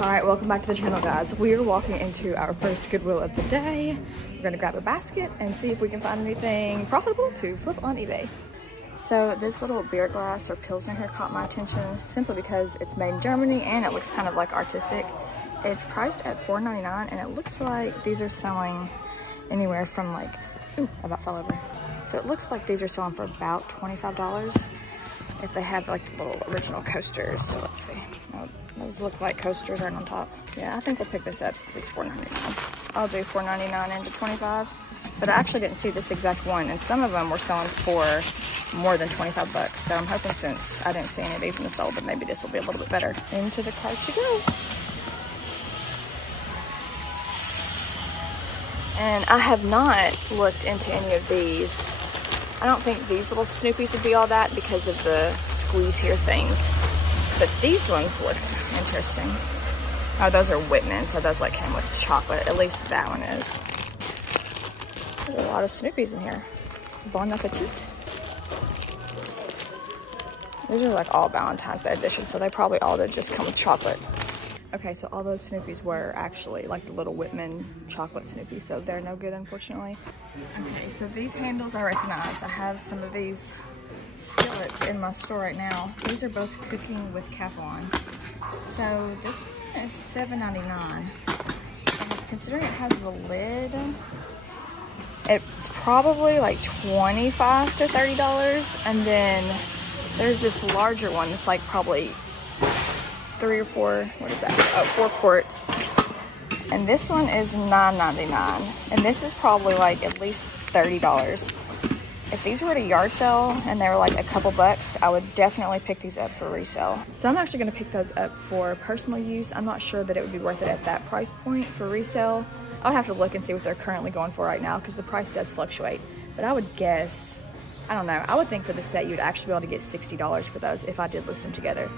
Alright, welcome back to the channel, guys. We are walking into our first Goodwill of the day. We're gonna grab a basket and see if we can find anything profitable to flip on eBay. So this little beer glass or Pilsner here caught my attention simply because it's made in Germany and it looks kind of like artistic. It's priced at $4.99 and it looks like these are selling anywhere from like, ooh, I about fell over. So it looks like these are selling for about $25 if they have like the little original coasters. So let's see. No, those look like coasters right on top. Yeah, I think we'll pick this up since it's $4.99. I'll do $4.99 into $25. But I actually didn't see this exact one, and some of them were selling for more than $25. So I'm hoping, since I didn't see any of these in the sale, that maybe this will be a little bit better. Into the cart you go. And I have not looked into any of these. I don't think these little Snoopies would be all that because of the squeeze here things. But these ones look interesting. Oh, those are Whitman, so those like came with chocolate. At least that one is. There's a lot of Snoopies in here. Bon appetit. These are like all Valentine's Day edition, so they probably all did just come with chocolate. Okay, so all those Snoopies were actually like the little Whitman chocolate Snoopies, so they're no good, unfortunately. Okay, so these handles I recognize. I have some of these skillets in my store right now. These are both cooking with cap on. So this one is $7.99. Considering it has the lid, it's probably like $25 to $30. And then there's this larger one that's like probably 3 or 4, what is that? Oh, 4 quart. And this one is $9.99. And this is probably like at least $30. If these were at a yard sale and they were like a couple bucks, I would definitely pick these up for resale. So I'm actually gonna pick those up for personal use. I'm not sure that it would be worth it at that price point for resale. I would have to look and see what they're currently going for right now because the price does fluctuate. But I would guess, I don't know, I would think for the set you'd actually be able to get $60 for those if I did list them together.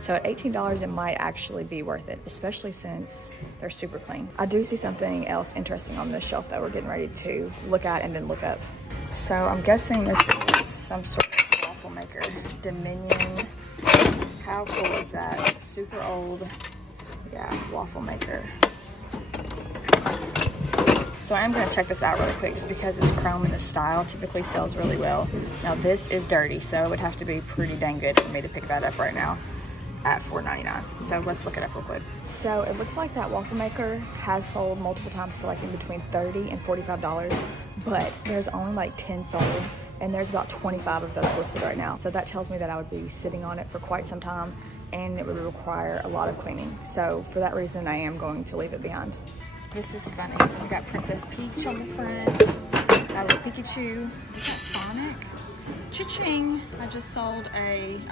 So at $18, it might actually be worth it, especially since they're super clean. I do see something else interesting on this shelf that we're getting ready to look at and then look up. So I'm guessing this is some sort of waffle maker. Dominion. How cool is that? Super old, yeah, waffle maker. So I am going to check this out really quick just because it's chrome and the style typically sells really well. Now this is dirty, so it would have to be pretty dang good for me to pick that up right now at $4.99. So let's look it up real quick. So it looks like that waffle maker has sold multiple times for like in between $30 and $45, but there's only like 10 sold and there's about 25 of those listed right now. So that tells me that I would be sitting on it for quite some time and it would require a lot of cleaning. So for that reason, I am going to leave it behind. This is funny. We got Princess Peach on the front. Got a little Pikachu. Is that Sonic? Cha-ching! I just sold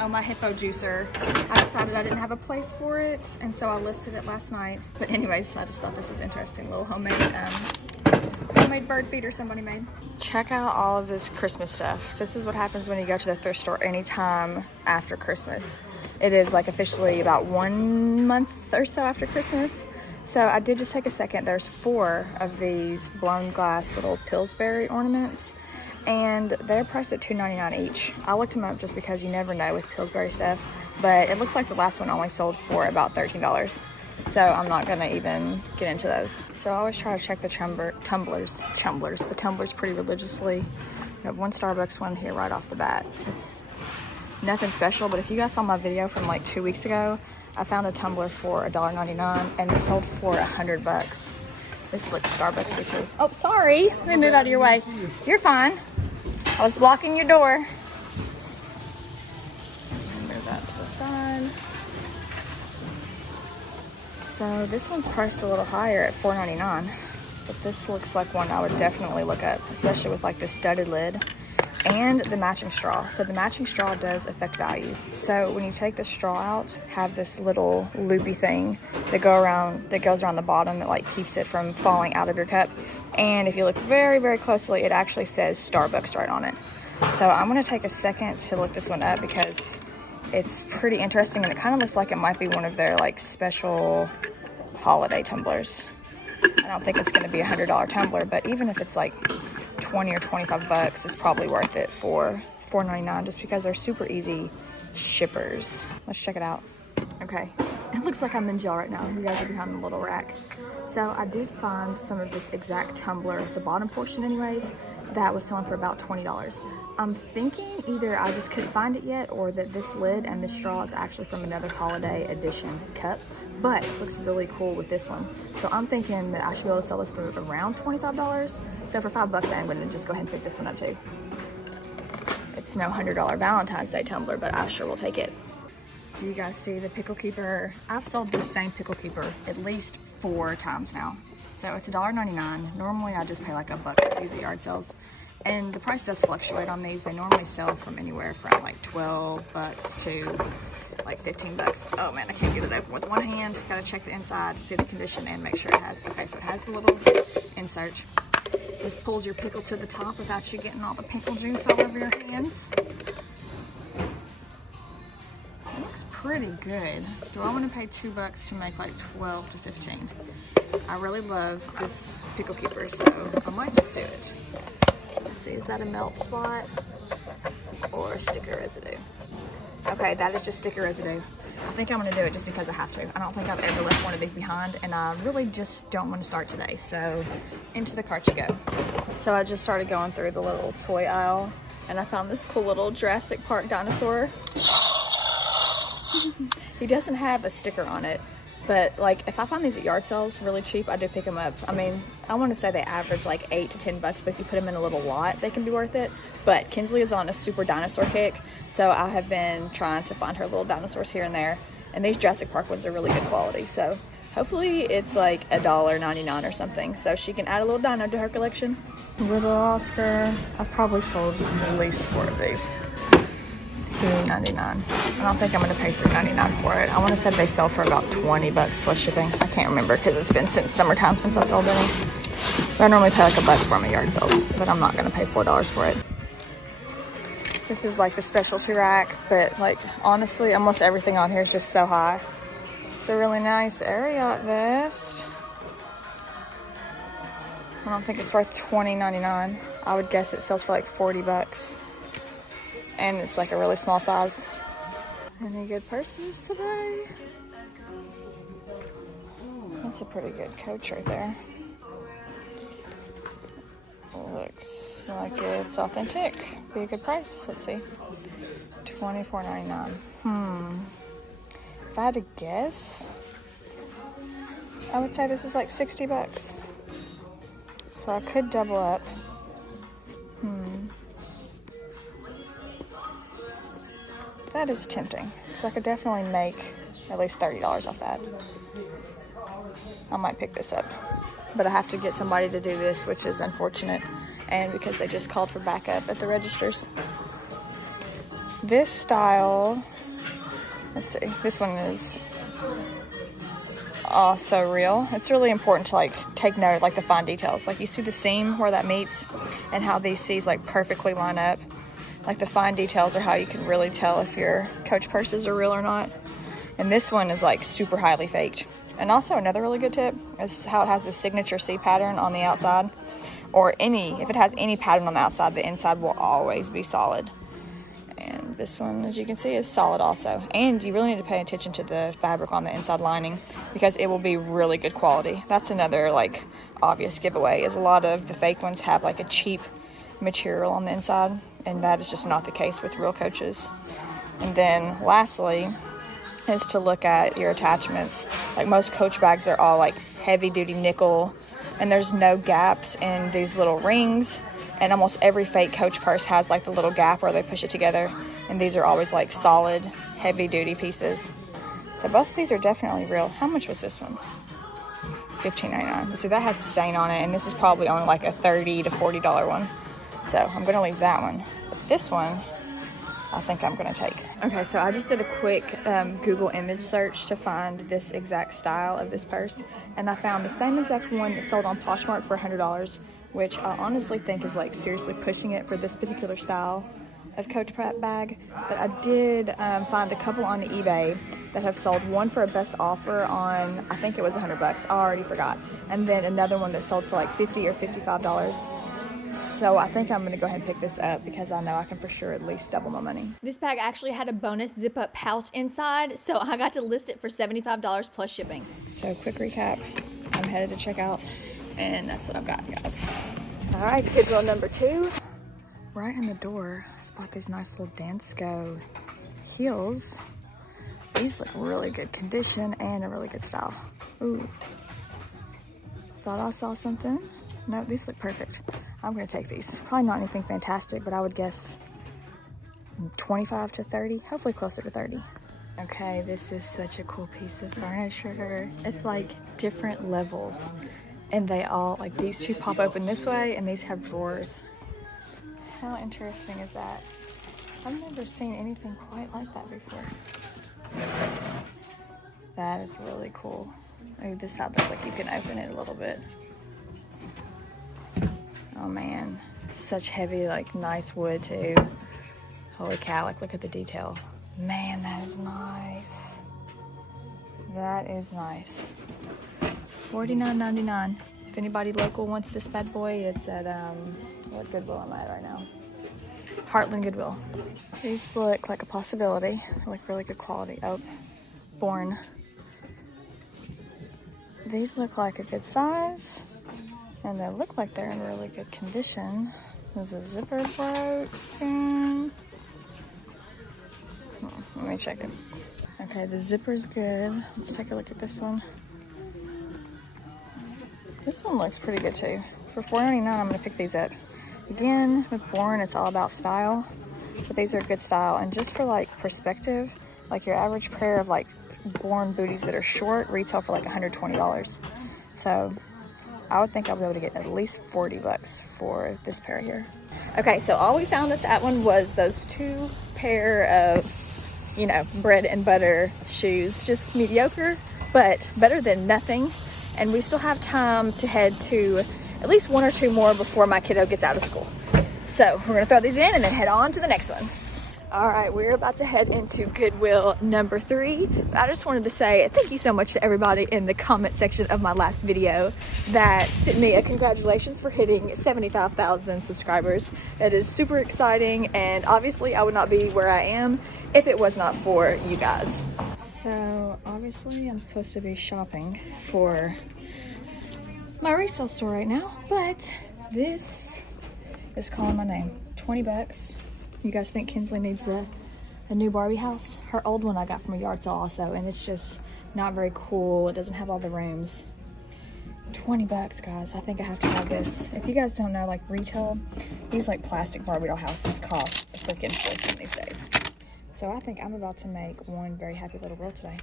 my hippo juicer. I decided I didn't have a place for it, and so I listed it last night. But anyways, I just thought this was interesting. Little homemade bird feeder somebody made. Check out all of this Christmas stuff. This is what happens when you go to the thrift store anytime after Christmas. It is like officially about 1 month or so after Christmas. So I did just take a second. There's 4 of these blown glass little Pillsbury ornaments. And they're priced at $2.99 each. I looked them up just because you never know with Pillsbury stuff, but it looks like the last one only sold for about $13. So I'm not gonna even get into those. So I always try to check the tumblers pretty religiously. We have one Starbucks one here right off the bat. It's nothing special, but if you guys saw my video from like 2 weeks ago, I found a tumbler for $1.99 and it sold for $100. This looks Starbucksy too. Oh, sorry. Let me move out of your way. You're fine. I was blocking your door. Move that to the side. So this one's priced a little higher at $4.99, but this looks like one I would definitely look up, especially with like the studded lid and the matching straw. So the matching straw does affect value. So when you take the straw out, have this little loopy thing that goes around the bottom that like keeps it from falling out of your cup. And if you look very, very closely, it actually says Starbucks right on it. So I'm gonna take a second to look this one up because it's pretty interesting and it kind of looks like it might be one of their like special holiday tumblers. I don't think it's gonna be $100 tumbler, but even if it's like 20 or 25 bucks, it's probably worth it for $4.99 just because they're super easy shippers. Let's check it out. Okay, It looks like I'm in jail right now. You guys are behind the little rack. So I did find some of this exact tumbler, the bottom portion anyways, that was selling for about $20. I'm thinking either I just couldn't find it yet, or that this lid and this straw is actually from another holiday edition cup, but it looks really cool with this one. So I'm thinking that I should be able to sell this for around $25. So for $5, I'm gonna just go ahead and pick this one up too. It's no $100 Valentine's Day tumbler, but I sure will take it. Do you guys see the pickle keeper? I've sold this same pickle keeper at least 4 times now. So it's $1.99. Normally I just pay like $1 for these at yard sales. And the price does fluctuate on these. They normally sell from anywhere from like $12 to like $15. Oh man, I can't get it open with one hand. Gotta check the inside, see the condition, and make sure it has, okay, so it has the little insert. This pulls your pickle to the top without you getting all the pickle juice all over your hands. It looks pretty good. Do I want to pay $2 to make like 12 to 15? I really love this pickle keeper, so I might just do it. Let's see, is that a melt spot or sticker residue? Okay, that is just sticker residue. I think I'm gonna do it just because I have to. I don't think I've ever left one of these behind, and I really just don't want to start today. So into the cart you go. So I just started going through the little toy aisle, and I found this cool little Jurassic Park dinosaur. He doesn't have a sticker on it, but like if I find these at yard sales really cheap, I do pick them up. I mean, I want to say they average like $8 to $10, but if you put them in a little lot, they can be worth it. But Kinsley is on a super dinosaur kick, so I have been trying to find her little dinosaurs here and there, and these Jurassic Park ones are really good quality. So hopefully it's like $1.99 or something, so she can add a little dino to her collection. Little Oscar, I've probably sold at least 4 of these. $3.99. I don't think I'm going to pay $3.99 for it. I want to say they sell for about $20 plus shipping. I can't remember because it's been since summertime since I've sold any. I normally pay like $1 for my yard sales, but I'm not going to pay $4 for it. This is like the specialty rack, but like honestly, almost everything on here is just so high. It's a really nice area vest. I don't think it's worth $20.99. I would guess it sells for like $40. And it's like a really small size. Any good purses today? That's a pretty good coach right there. Looks like it's authentic. Be a good price. Let's see. $24.99. If I had to guess, I would say this is like $60. So I could double up. That is tempting, so I could definitely make at least $30 off that. I might pick this up, but I have to get somebody to do this, which is unfortunate, and because they just called for backup at the registers. This style, let's see, this one is so real. It's really important to like take note of like the fine details. Like you see the seam where that meets and how these C's like perfectly line up. Like the fine details are how you can really tell if your Coach purses are real or not. And this one is like super highly faked. And also another really good tip is how it has the signature C pattern on the outside, or if it has any pattern on the outside, the inside will always be solid. And this one, as you can see, is solid also. And you really need to pay attention to the fabric on the inside lining because it will be really good quality. That's another like obvious giveaway, is a lot of the fake ones have like a cheap material on the inside, and that is just not the case with real Coaches. And then lastly is to look at your attachments. Like most Coach bags, they're all like heavy duty nickel, and there's no gaps in these little rings, and almost every fake Coach purse has like the little gap where they push it together, and these are always like solid heavy duty pieces. So both of these are definitely real. How much was this one? $15.99. See, that has stain on it, and this is probably only like a $30 to $40 one. So I'm going to leave that one. But this one, I think I'm going to take. Okay, so I just did a quick Google image search to find this exact style of this purse. And I found the same exact one that sold on Poshmark for $100, which I honestly think is like seriously pushing it for this particular style of Coach bag. But I did find a couple on eBay that have sold, one for a best offer on, I think it was $100. I already forgot. And then another one that sold for like $50 or $55. So I think I'm gonna go ahead and pick this up because I know I can for sure at least double my money. This bag actually had a bonus zip up pouch inside, so I got to list it for $75 plus shipping. So quick recap, I'm headed to check out and that's what I've got, guys. All right, Goodwill number 2. Right in the door, I spot these nice little Dansko heels. These look really good condition and a really good style. Ooh, thought I saw something. No, these look perfect. I'm gonna take these. Probably not anything fantastic, but I would guess 25 to 30, hopefully closer to 30. Okay, this is such a cool piece of furniture. It's like different levels and they all, like these two pop open this way and these have drawers. How interesting is that? I've never seen anything quite like that before. That is really cool. Maybe this side looks like you can open it a little bit. Oh man, such heavy, like nice wood too. Holy cow, like look at the detail. Man, that is nice. That is nice. $49.99. If anybody local wants this bad boy, it's at, what Goodwill am I at right now? Heartland Goodwill. These look like a possibility. They look really good quality. Oh, Bourke. These look like a good size. And they look like they're in really good condition. There's a zipper broken. Let me check it. Okay, the zipper's good. Let's take a look at this one. This one looks pretty good too. For $4.99, I'm gonna pick these up. Again, with Bourke, it's all about style, but these are good style. And just for like perspective, like your average pair of like Bourke booties that are short retail for like $120. So I would think I'll be able to get at least $40 for this pair here. Okay, so all we found at that one was those 2 pair of, you know, bread and butter shoes. Just mediocre, but better than nothing. And we still have time to head to at least 1 or 2 more before my kiddo gets out of school. So we're gonna throw these in and then head on to the next one. All right, we're about to head into Goodwill number 3. But I just wanted to say thank you so much to everybody in the comment section of my last video that sent me a congratulations for hitting 75,000 subscribers. That is super exciting, and obviously I would not be where I am if it was not for you guys. So obviously I'm supposed to be shopping for my resale store right now, but this is calling my name. 20 bucks. You guys think Kinsley needs a new Barbie house? Her old one I got from a yard sale also, and it's just not very cool. It doesn't have all the rooms. 20 bucks, guys. I think I have to have this. If you guys don't know, like retail, these like plastic Barbie doll houses cost a freaking fortune these days. So I think I'm about to make one very happy little girl today.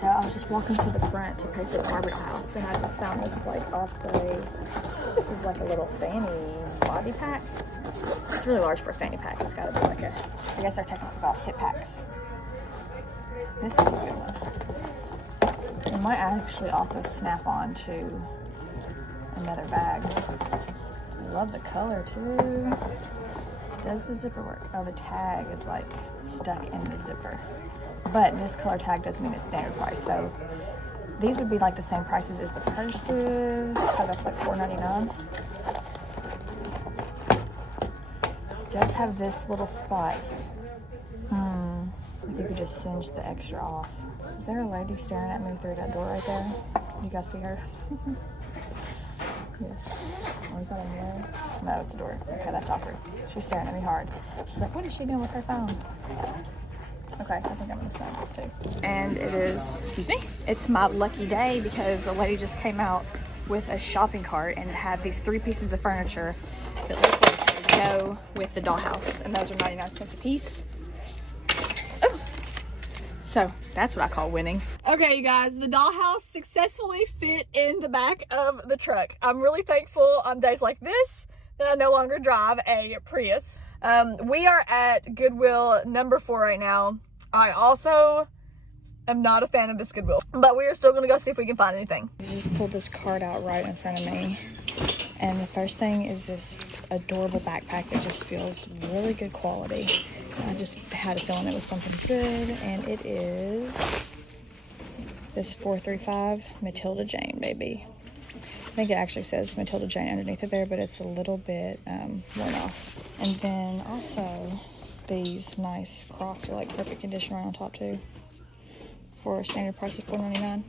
So I was just walking to the front to pay for the Barbie doll house, and I just found this like Osprey. This is like a little fanny body pack. It's really large for a fanny pack. It's got to be like a, I guess they're technically called hip packs. This is a good one. It might actually also snap on to another bag. I love the color too. Does the zipper work? Oh, the tag is like stuck in the zipper. But this color tag does mean it's standard price. So these would be like the same prices as the purses. So that's like $4.99. Does have this little spot. Like you could just singe the extra off. Is there a lady staring at me through that door right there? You guys see her? Yes. Or is that a mirror? No, it's a door. Okay, that's awkward. She's staring at me hard. She's like, what is she doing with her phone? Okay, I think I'm gonna snap this too. And it is, excuse me, it's my lucky day because the lady just came out with a shopping cart and it had these 3 pieces of furniture that look like they go with the dollhouse, and those are 99 cents a piece. Oh. So that's what I call winning. Okay, you guys, the dollhouse successfully fit in the back of the truck. I'm really thankful on days like this that I no longer drive a Prius. We are at Goodwill number 4 right now. I also am not a fan of this Goodwill, but we are still gonna go see if we can find anything. I just pulled this cart out right in front of me. And the first thing is this adorable backpack that just feels really good quality. I just had a feeling it was something good, and it is this 435 Matilda Jane, baby. think it actually says Matilda Jane underneath it there, but it's a little bit worn off. And then also these nice Crocs are like perfect condition right on top too, for a standard price of $4.99.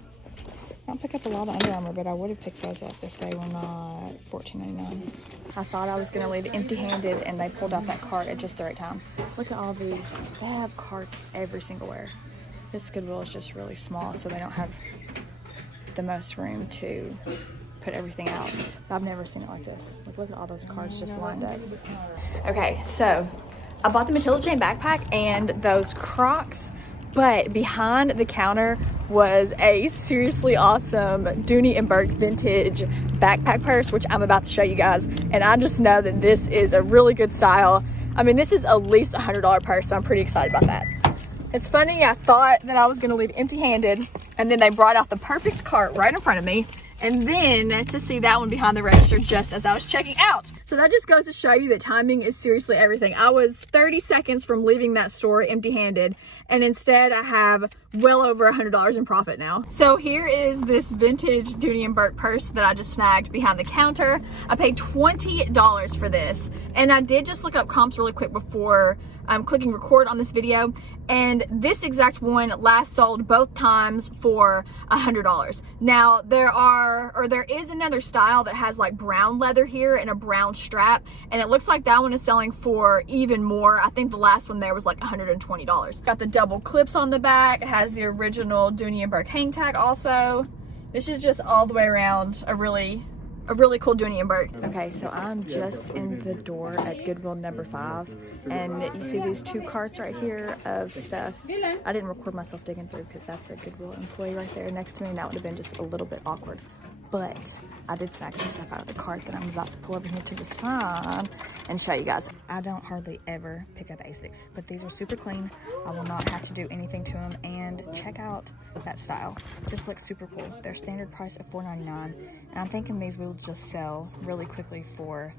I don't pick up a lot of Under Armour, but I would have picked those up if they were not $14.99. I thought I was going to leave empty-handed, and they pulled out that cart at just the right time. Look at all these. They have carts every single where. This Goodwill is just really small, so they don't have the most room to put everything out. But I've never seen it like this. Look at all those carts just lined up. Okay, so I bought the Matilda Jane backpack and those Crocs, but behind the counter was a seriously awesome Dooney and Bourke vintage backpack purse, which I'm about to show you guys. And I just know that this is a really good style. I mean, this is at least a $100 purse, so I'm pretty excited about that. It's funny, I thought that I was gonna leave empty-handed, and then they brought out the perfect cart right in front of me, and then to see that one behind the register just as I was checking out. So that just goes to show you that timing is seriously everything. I was 30 seconds from leaving that store empty-handed, and instead I have well over $100 in profit now. So here is this vintage Dooney and Bourke purse that I just snagged behind the counter. I paid $20 for this, and I did just look up comps really quick before clicking record on this video, and this exact one last sold both times for $100. Now there is another style that has like brown leather here and a brown strap, and it looks like that one is selling for even more. I think the last one there was like $120. Got the double clips on the back. It has the original Dooney and Bourke hang tag also. This is just all the way around a really cool Dooney and Bourke. Okay, so I'm just in the door at Goodwill number 5, and you see these 2 carts right here of stuff. I didn't record myself digging through because that's a Goodwill employee right there next to me, and that would have been just a little bit awkward. But I did snag some stuff out of the cart that I'm about to pull over here to the side and show you guys. I don't hardly ever pick up Asics, but these are super clean. I will not have to do anything to them, and check out that style. Just looks super cool. Their standard price of $4.99, and I'm thinking these will just sell really quickly for,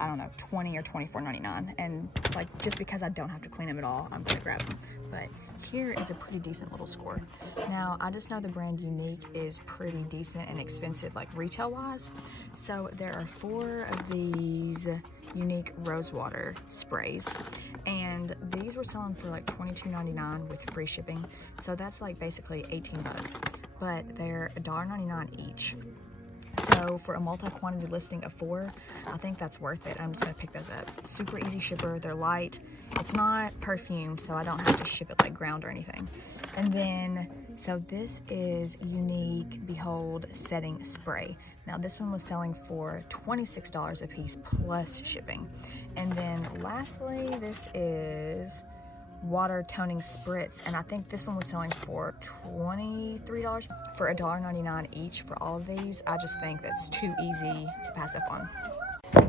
I don't know, $20 or $24.99. And like, just because I don't have to clean them at all, I'm gonna grab them. But here is a pretty decent little score. Now, I just know the brand Unique is pretty decent and expensive, like retail wise. So there are 4 of these Unique Rosewater sprays, and these were selling for like $22.99 with free shipping. So that's like basically 18 bucks, but they're $1.99 each. So for a multi-quantity listing of 4, I think that's worth it. I'm just gonna pick those up. Super easy shipper, they're light. It's not perfume, so I don't have to ship it like ground or anything. And then, so this is Unique Behold Setting Spray. Now this one was selling for $26 a piece plus shipping. And then lastly, this is Water Toning Spritz, and I think this one was selling for $23 for $1.99 each for all of these. I just think that's too easy to pass up on.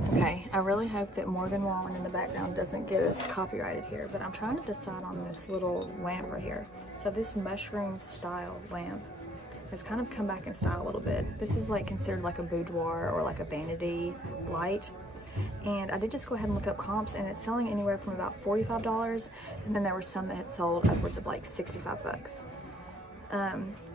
Okay, I really hope that Morgan Wallen in the background doesn't get us copyrighted here, but I'm trying to decide on this little lamp right here. So this mushroom style lamp has kind of come back in style a little bit. This is like considered like a boudoir or like a vanity light. And I did just go ahead and look up comps, and it's selling anywhere from about $45, and then there were some that had sold upwards of like 65 bucks.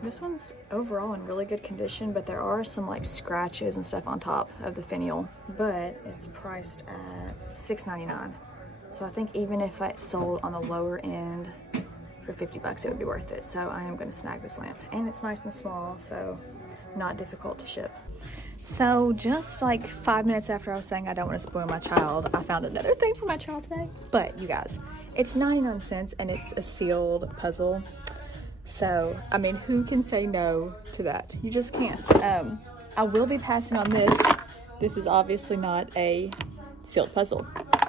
This one's overall in really good condition, but there are some like scratches and stuff on top of the finial, but it's priced at $6.99. So I think even if it sold on the lower end for 50 bucks, it would be worth it. So I am going to snag this lamp, and it's nice and small, so not difficult to ship. So just like 5 minutes after I was saying I don't want to spoil my child, I found another thing for my child today. But you guys, it's 99 cents and it's a sealed puzzle. So, I mean, who can say no to that? You just can't. I will be passing on this. This is obviously not a sealed puzzle.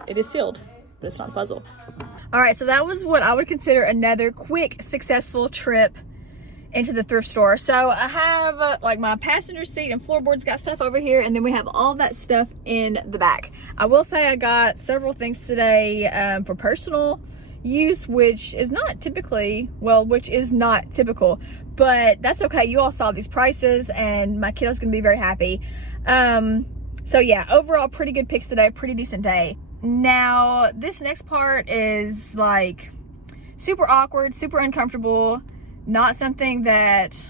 It is sealed, but it's not a puzzle. All right, so that was what I would consider another quick, successful trip into the thrift store. So I have like my passenger seat and floorboards got stuff over here, and then we have all that stuff in the back. I will say I got several things today for personal use, which is not typical, but that's okay. You all saw these prices, and my kiddo's gonna be very happy. So yeah, overall pretty good picks today, pretty decent day. Now this next part is like super awkward, super uncomfortable. Not something that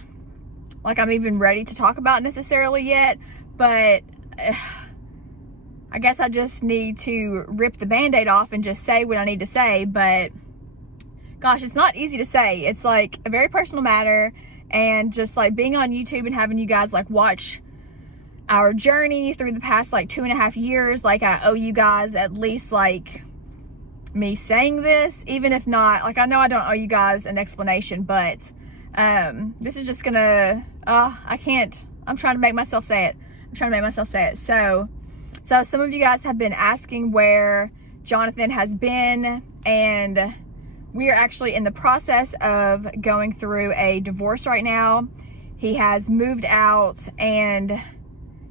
like I'm even ready to talk about necessarily yet, but I guess I just need to rip the Band-Aid off and just say what I need to say. But gosh, it's not easy to say. It's like a very personal matter, and just like being on YouTube and having you guys like watch our journey through the past like 2.5 years, like I owe you guys at least like me saying this, even if not, like I know I don't owe you guys an explanation, but this is just gonna, I can't, I'm trying to make myself say it. So some of you guys have been asking where Jonathan has been, and we are actually in the process of going through a divorce right now. He has moved out, and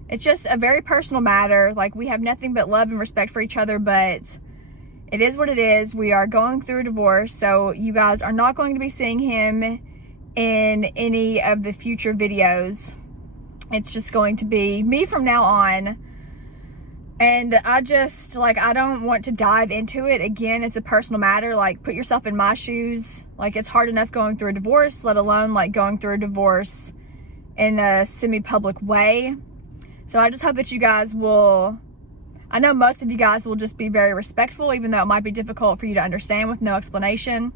it's just a very personal matter. Like, we have nothing but love and respect for each other, but it is what it is. We are going through a divorce, so you guys are not going to be seeing him in any of the future videos. It's just going to be me from now on. And I just, like, I don't want to dive into it. Again, it's a personal matter. Like, put yourself in my shoes. Like, it's hard enough going through a divorce, let alone, like, going through a divorce in a semi-public way. So I just hope that you guys will, I know most of you guys will just be very respectful, even though it might be difficult for you to understand with no explanation.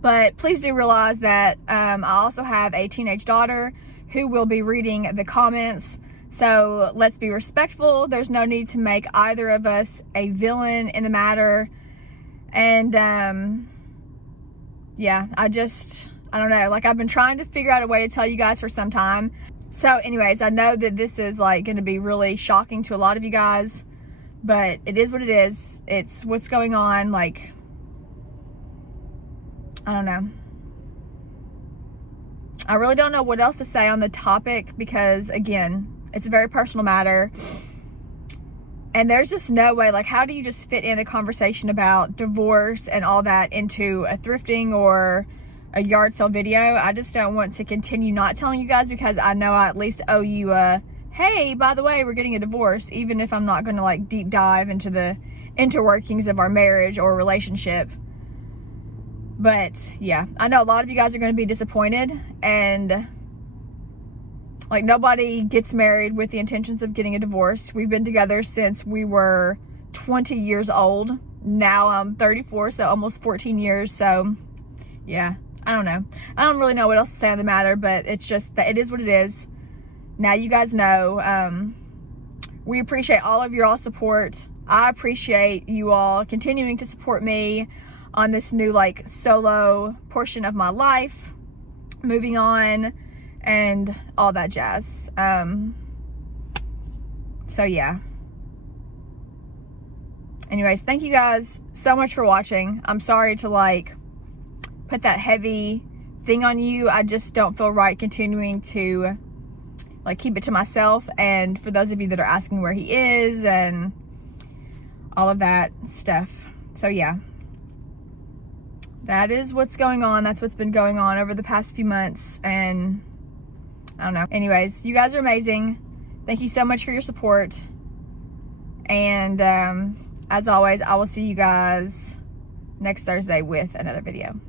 But please do realize that I also have a teenage daughter who will be reading the comments. So let's be respectful. There's no need to make either of us a villain in the matter. And yeah, I don't know. Like, I've been trying to figure out a way to tell you guys for some time. So anyways, I know that this is like going to be really shocking to a lot of you guys, but it is what it is. It's what's going on. Like, I don't know. I really don't know what else to say on the topic, because again, it's a very personal matter, and there's just no way, like, how do you just fit in a conversation about divorce and all that into a thrifting or a yard sale video? I just don't want to continue not telling you guys, because I know I at least owe you a, hey, by the way, we're getting a divorce, even if I'm not going to like deep dive into the interworkings of our marriage or relationship. But yeah, I know a lot of you guys are going to be disappointed, and like, nobody gets married with the intentions of getting a divorce. We've been together since we were 20 years old. Now I'm 34, so almost 14 years. So yeah, I don't know. I don't really know what else to say on the matter, but it's just that it is what it is. Now you guys know. We appreciate all of your all support. I appreciate you all continuing to support me on this new like solo portion of my life, moving on, and all that jazz. So yeah. Anyways, thank you guys so much for watching. I'm sorry to like put that heavy thing on you. I just don't feel right continuing to like keep it to myself. And for those of you that are asking where he is and all of that stuff. So yeah, that is what's going on. That's what's been going on over the past few months, and I don't know. Anyways, you guys are amazing. Thank you so much for your support. And as always, I will see you guys next Thursday with another video.